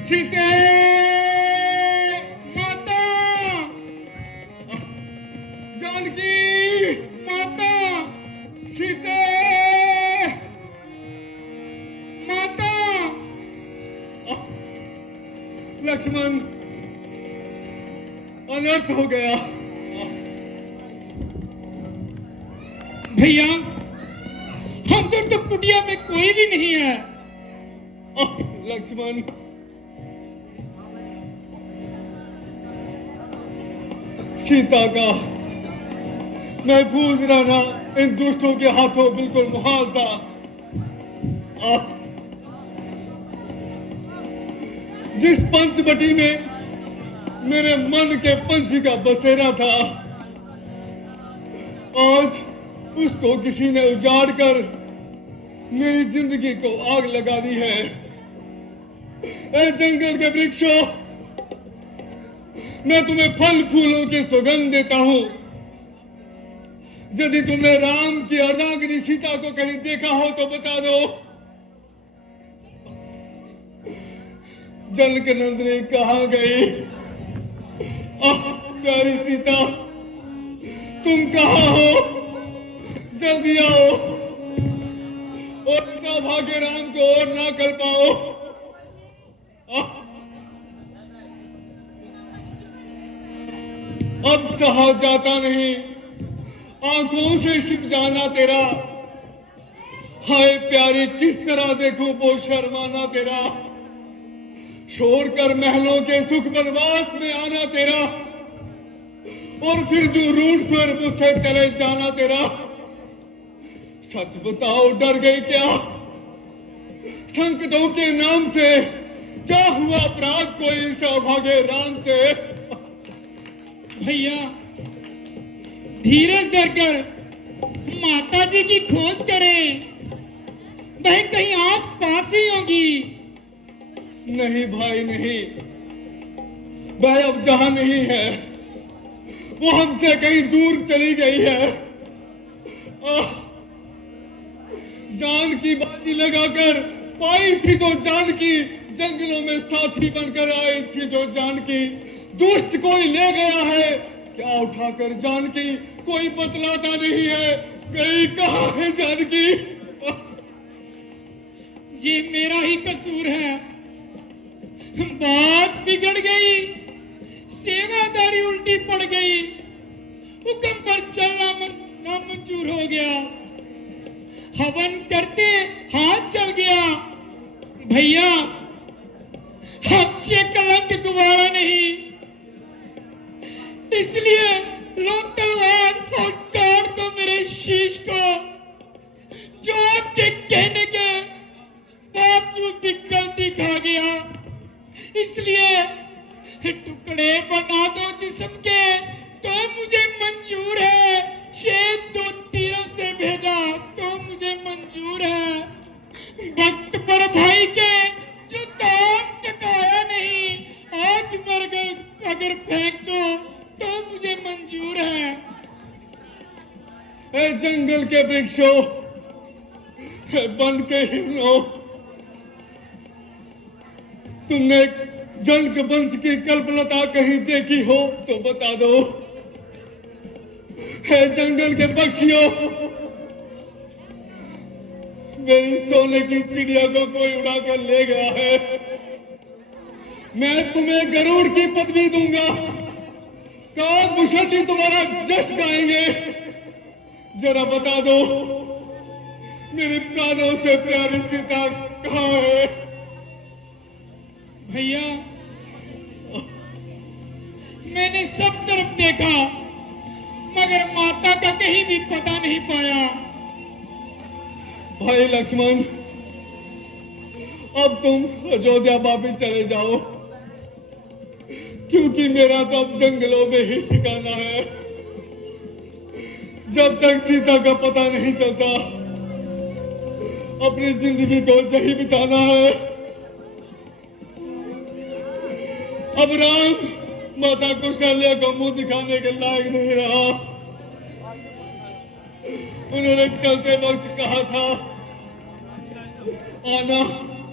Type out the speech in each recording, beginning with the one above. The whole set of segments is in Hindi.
सीते माता, जानकी माता, सीते माता। लक्ष्मण, अनर्थ हो गया। भैया, हम तो कुटिया में कोई भी नहीं है। लक्ष्मण, सीता का महफूज रहना इन दुष्टों के हाथों बिल्कुल मुहाल था। जिस पंचवटी में मेरे मन के पंछी का बसेरा था, आज उसको किसी ने उजाड़ कर मेरी जिंदगी को आग लगा दी है। ए जंगल के वृक्षों, मैं तुम्हें फल फूलों की सुगंध देता हूं। यदि तुमने राम की अर्धांगिनी सीता को कहीं देखा हो तो बता दो। जनक नंदिनी कहां गई? प्यारी सीता, तुम कहां हो? जल्दी आओ और इस भाग्य राम को और ना कर पाओ। अब सहा जाता नहीं, आंखों से छिप जाना तेरा। हाय प्यारी, किस तरह देखूं वो शर्माना तेरा। छोड़कर महलों के सुख बनवास में आना तेरा, और फिर जो रूठ कर मुझसे चले जाना तेरा। सच बताओ, डर गई क्या? संकटों के नाम से क्या हुआ अपराध कोई सौभाग्य राम से? भैया, धीरज धरकर माता जी की खोज करें। वह कहीं आस पास ही होगी। नहीं भाई नहीं, वह अब जहां नहीं है, वो हमसे कहीं दूर चली गई है। जानकी बाजी लगाकर पाई थी तो जानकी, जंगलों में साथी बनकर आई थी जो जानकी। दुष्ट कोई ले गया है क्या उठाकर जानकी? कोई बतलाता नहीं है, गई कहां है जानकी? ये मेरा ही कसूर है। बात बिगड़ गई, सेवादारी उल्टी पड़ गई, हुक्म पर चलना नामंजूर हो गया, हवन करते हाथ चल गया। भैया, अच्छे कलंक गुवारा नहीं, इसलिए लो तलवार और काट दो मेरे शीश को। जो आपके कहने के बावजूद भी गलती खा गया, इसलिए टुकड़े बना दो जिस्म के तो मुझे मंजूर है। छेद 2 तीरों से भेजा तो मुझे मंजूर है। वक्त पर भाई के जो काम टकाया नहीं, आज मर गए अगर फेंक दो तो मुझे मंजूर है। ए जंगल के वृक्षों, बन के हिरणों, तुमने जनक वंश की कल्पलता कहीं देखी हो तो बता दो। है जंगल के पक्षियों, मेरी सोने की चिड़िया को कोई उड़ाकर ले गया है। मैं तुम्हें गरुड़ की पदवी दूंगा, काग मुशट्टी तुम्हारा जश गाएंगे। जरा बता दो, मेरे प्राणों से प्यारी सीता कहां है? भैया, मैंने सब तरफ देखा मगर माता का कहीं भी पता नहीं पाया। भाई लक्ष्मण, अब तुम अयोध्या वापस चले जाओ, क्योंकि मेरा तो अब जंगलों में ही ठिकाना है। जब तक सीता का पता नहीं चलता, अपनी जिंदगी को यही बिताना है। अब राम माता कौशल्या को मुंह दिखाने के लायक नहीं रहा। उन्होंने चलते वक्त कहा था, आना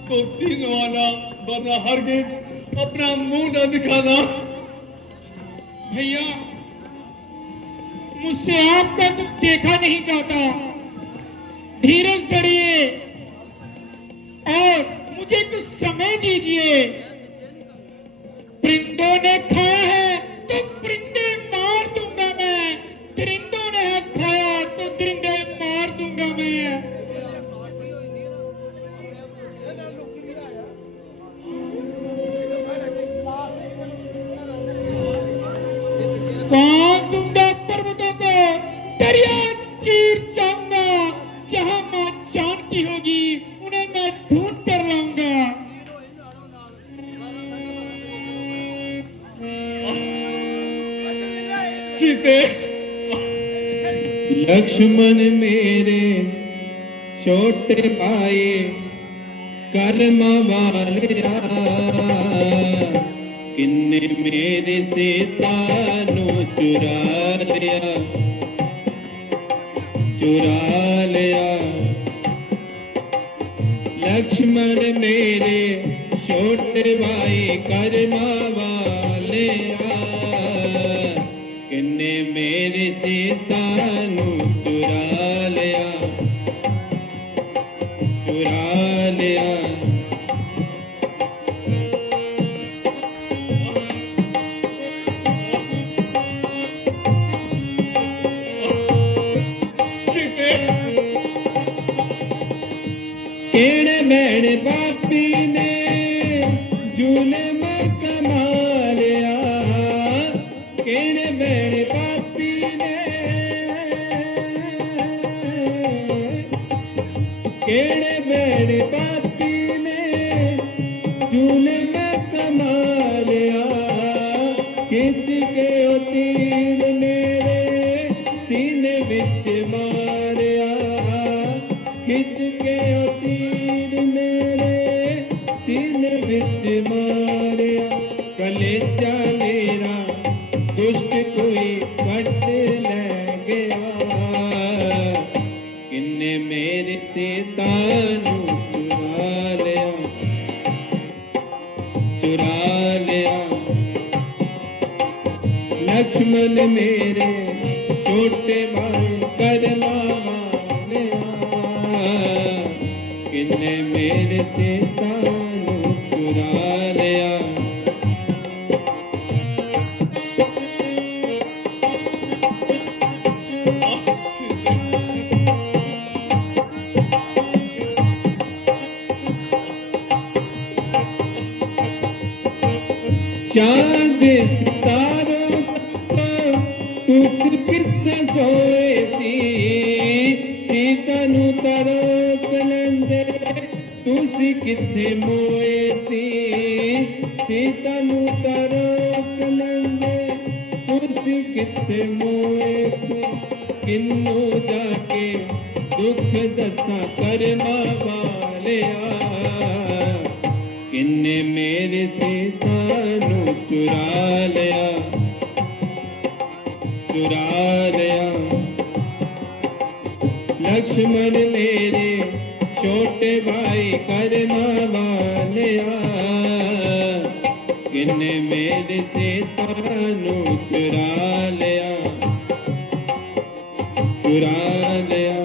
तो तीनों आना, वरना हरगिज अपना मुंह न दिखाना। भैया, मुझसे आपका दुख देखा नहीं जाता। धीरज धरिए और मुझे कुछ समय दीजिए। परिंदों ने खाया है तो परिंदे मार दूंगा मैं, परिंदों ने खाया तो परिंदे मार दूंगा मैं। काट दूंगा पर्वतों को, दरिया चीर जाऊंगा। जहां मां जानकी होगी उन्हें मैं ढूंढ कर लाऊंगा। सीते, लक्ष्मण मेरे छोटे भाई कर्म वालिया, किन्ने मेरे सीता नु चुरा लिया, चुरा लिया। लक्ष्मण मेरे छोटे भाई कर्म वालिया, किन्ने मेरे सीता नु चुरा लिया, चुरा लिया। सीते, केड़े मेरे बापी ने जुल्म कमा लिया, केड़े मेरे बापी ने, केड़े मेरे बापी ने जुल्म कमा लिया। खिंच के ओ तीर मेरे सीने विच मारिया, खिंच के ओ तीर मेरे सीने विच मारिया। कलेजा मेरा दुष्ट कोई वट ले गया, किन्ने मेरे सीता नु चुरा लिया, चुरा लिया। लक्ष्मण मेरे छोटे भाई कर्मा वालिया, किन्ने मेरे सीता नु चुरा लिया। चांद सितारों तुस किथे सोए सी, सीता नु तरोक लंदे तुस किथे मोए सी, सीता नु तरोक लंदे तुस किथे मोए सी। किन्नू जाके दुख दसा कर्मा वालिया, किन्ने मेरे सीता नु चुरा लिया, चुरा लिया। लक्ष्मण मेरे छोटे भाई कर्मा वालिया, किन्ने मेरे सीता नु चुरा लिया, चुरा लिया।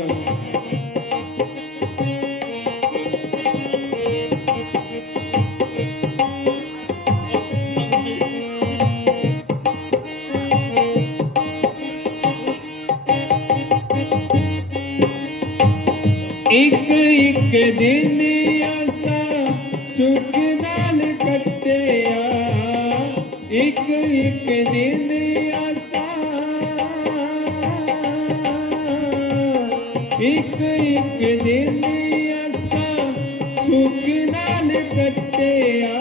एक एक दिन आसा सुख नाल कटिया, एक एक दिन आसा, एक एक दिन आसा सुख नाल कटिया।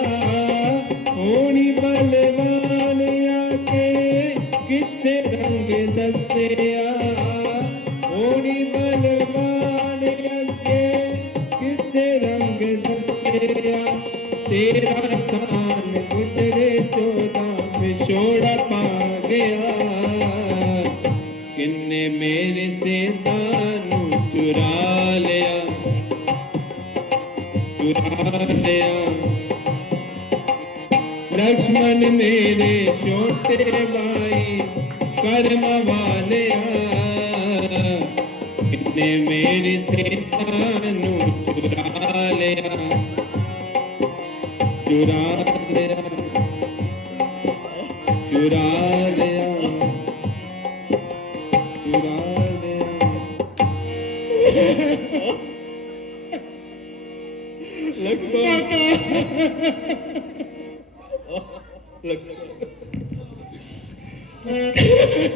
होनी बलवान आके किथे रंग दसिया, होनी बलवान आके किथे रंग दसिया। तेरा सान गुजरे 14 विछोड़ा पा गया, किन्ने मेरे सीता नु चुरा लिया, चुरा लक्ष्मण मेरे छोटे भाई कर्म वालिया इन्ने मेरी सीता नू चुरा लिया चुरा लिया चुरा लिया चुरा लिया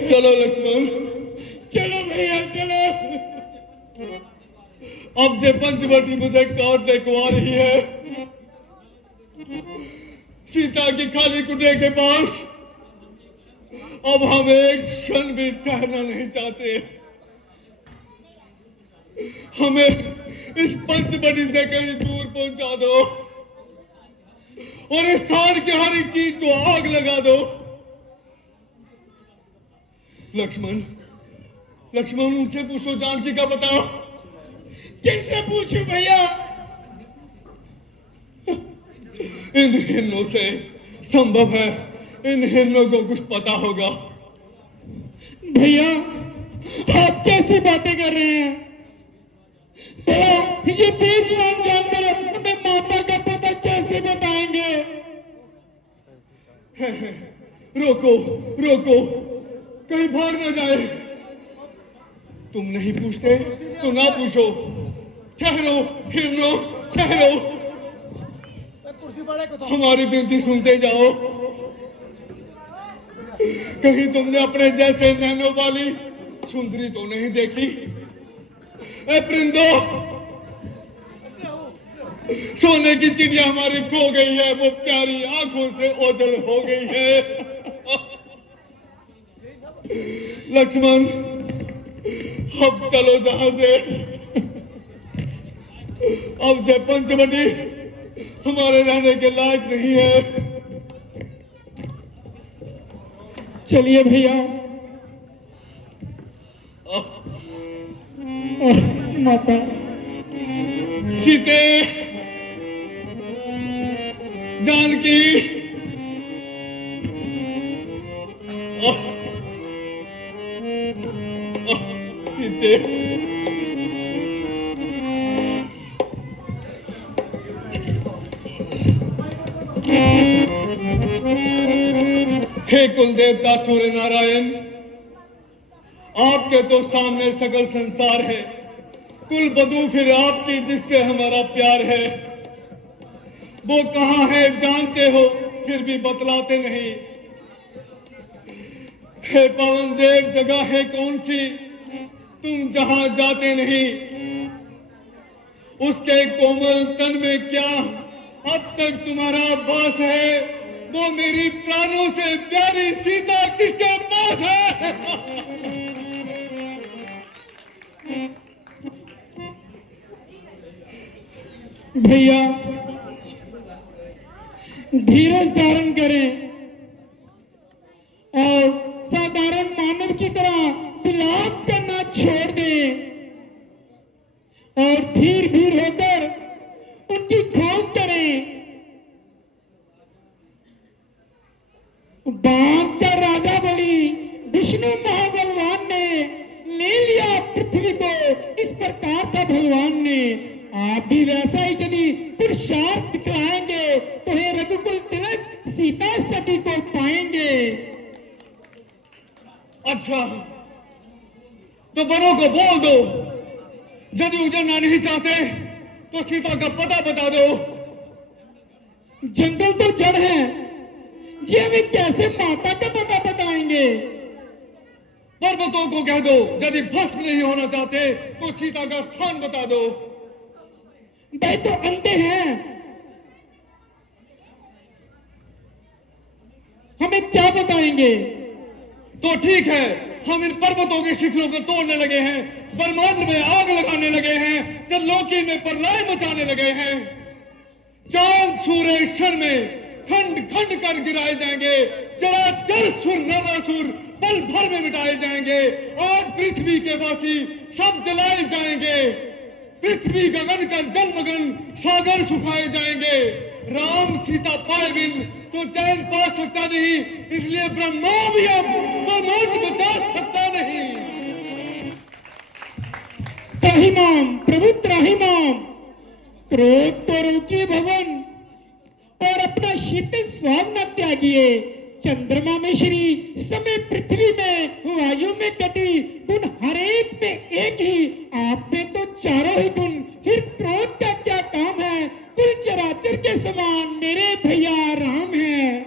चलो लक्ष्मण, चलो भैया चलो। अब जे पंचवटी मुझे काटने को आ रही है, सीता की खाली कुटिया के पास, अब हम एक क्षण भी ठहरना नहीं चाहते। हमें इस पंचवटी से कहीं दूर पहुंचा दो और इस स्थान की हर एक चीज को आग लगा दो। लक्ष्मण, लक्ष्मण उनसे पूछो, जानकी का बताओ। किनसे पूछूं भैया? इन हिरणों से संभव है इन हिरणों को कुछ पता होगा। भैया आप कैसी बातें कर रहे हैं? भला ये बेजवान जानवर अपने माता का पता कैसे बताएंगे? रोको रोको, कहीं भाग ना जाए। तुम नहीं पूछते तो ना पूछो। ठहरो हिरणों, ठहरो, हमारी विनती सुनते जाओ। कहीं तुमने अपने जैसे नैनों वाली सुंदरी तो नहीं देखी? ए परिंदो, सोने की चिड़िया हमारी खो गई है, वो प्यारी आंखों से ओझल हो गई है। लक्ष्मण, अब चलो जहां से। अब जय पंचवटी हमारे रहने के लायक नहीं है। चलिए भैया। माता सीते, जानकी, सीते, हे कुल देवता सूर्य नारायण, आपके तो सामने सकल संसार है। कुल बधू फिर आपकी जिससे हमारा प्यार है, वो कहाँ है जानते हो फिर भी बतलाते नहीं। हे पवन देव, जगह है कौन सी तुम जहां जाते नहीं? उसके कोमल तन में क्या अब तक तुम्हारा वास है? वो मेरी प्राणों से प्यारी सीता किसके पास है? भैया धीरज धारण करें और साधारण मानव की तरह विलाप करना छोड़ दें और धीर धीर होकर उनकी खोज करें। बाण का राजा बलि विष्णु महाबलवान ने ले लिया पृथ्वी को, इस प्रकार था भगवान ने। आप भी वैसा ही यदि पुरुषार्थ दिखलाएंगे तो हे रघुकुल तिलक सीता सती को पाएंगे। अच्छा, तो बड़ों को बोल दो, यदि उजड़ना नहीं चाहते तो सीता का पता बता दो। जंगल तो जड़ है, ये हमें कैसे माता का पता बताएंगे? पर्वतों को कह दो, यदि भस्म नहीं होना चाहते तो सीता का स्थान बता दो। भाई तो अंधे हैं, हमें क्या बताएंगे? तो ठीक है, हम इन पर्वतों के शिखरों को तोड़ने लगे हैं, ब्रह्मांड में आग लगाने लगे हैं, त्रिलोकी में प्रलय मचाने लगे हैं। चांद सूर्य क्षण में खंड खंड कर गिराए जाएंगे, चराचर सुर नरासुर पल भर में मिटाए जाएंगे। आज पृथ्वी के वासी सब जलाए जाएंगे। पृथ्वी गगन कर जलमगन सागर सुखाए जाएंगे। राम सीता पाए बिन तो चैन पा सकता नहीं, इसलिए ब्रह्मा भी अब ब्रह्मांड बचा सकता नहीं। त्राहिमाम प्रभु त्राहिमाम, क्रोध तो रोकिए भवन और अपना शीतल स्वाद न त्यागिए। चंद्रमा में श्री, समय पृथ्वी में, वायु में गति, गुण हर एक में एक ही, आप में तो चारों ही गुण, फिर क्रोध का क्या काम है? कुल चराचर के समान मेरे भैया राम है।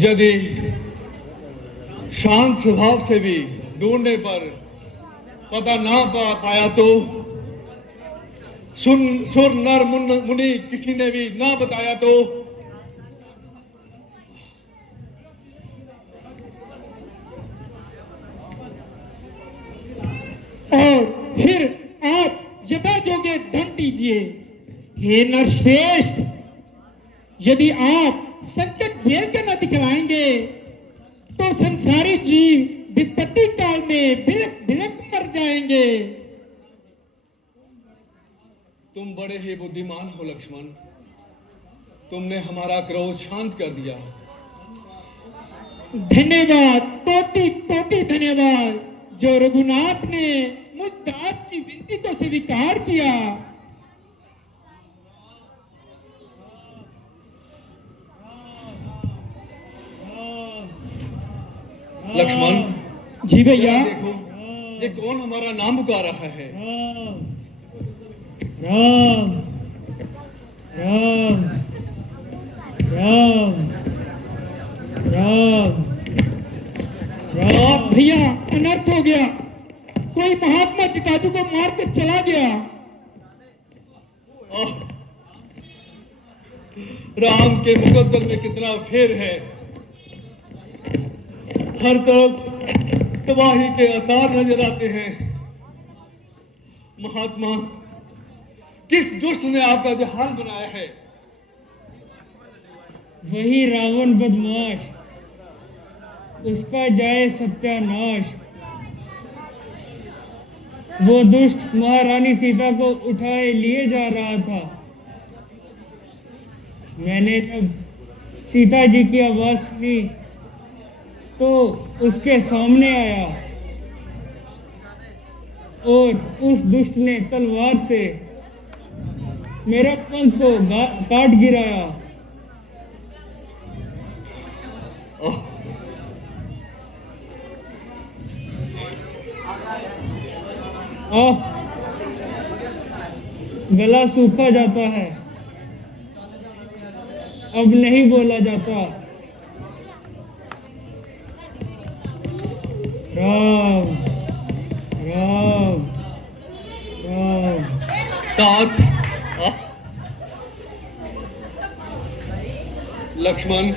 यदि शांत स्वभाव से भी ढूंढने पर पता ना पाया तो सुर नर मुनि किसी ने भी ना बताया तो और फिर आप यथा जोगे दंड दीजिए। हे नरश्रेष्ठ, यदि आप संकट झेल कर न दिखलाएंगे तो संसारी जीव विपत्ति काल में बिलक बिलक मर जाएंगे। तुम बड़े ही बुद्धिमान हो लक्ष्मण, तुमने हमारा क्रोध शांत कर दिया। धन्यवाद, कोटि कोटि धन्यवाद, जो रघुनाथ ने मुझ दास की विनती को स्वीकार किया। लक्ष्मण जी भैया। देखो ये कौन हमारा नाम पुकार रहा है। राम राम राम राम राम। भैया अनर्थ हो गया, कोई महात्मा जटाजू को मार कर चला गया। राम के मुकद्दर में कितना फेर है, हर तरफ तबाही के आसार नजर आते हैं। महात्मा, किस दुष्ट ने आपका जहाल बनाया है? वही रावण बदमाश, उसका जाए सत्यानाश। वो दुष्ट महारानी सीता को उठाए लिए जा रहा था। मैंने जब सीता जी की आवाज सुनी तो उसके सामने आया और उस दुष्ट ने तलवार से मेरा पंख को काट गिराया। गला सूखा जाता है, अब नहीं बोला जाता। राम राम राम। तात लक्ष्मण,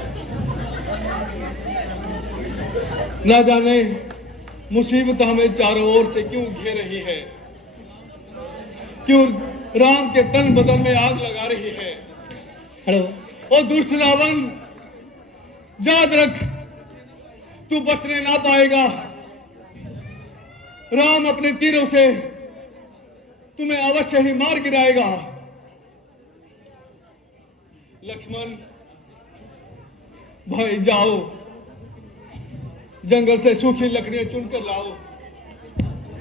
ना जाने मुसीबत हमें चारों ओर से क्यों घेर रही है, क्यों राम के तन बदन में आग लगा रही है। हेलो। और दुष्ट रावण, याद रख, तू बचने ना पाएगा। राम अपने तीरों से तुम्हें अवश्य ही मार गिराएगा। लक्ष्मण भाई, जाओ जंगल से सूखी लकड़ियां चुनकर लाओ,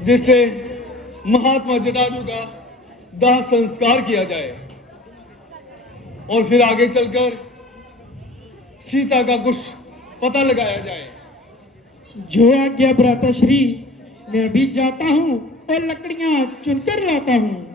जिससे महात्मा जटाजू का दाह संस्कार किया जाए और फिर आगे चलकर सीता का कुछ पता लगाया जाए। जो आज्ञा भ्राता श्री, मैं अभी जाता हूँ और लकड़ियां चुनकर लाता हूँ।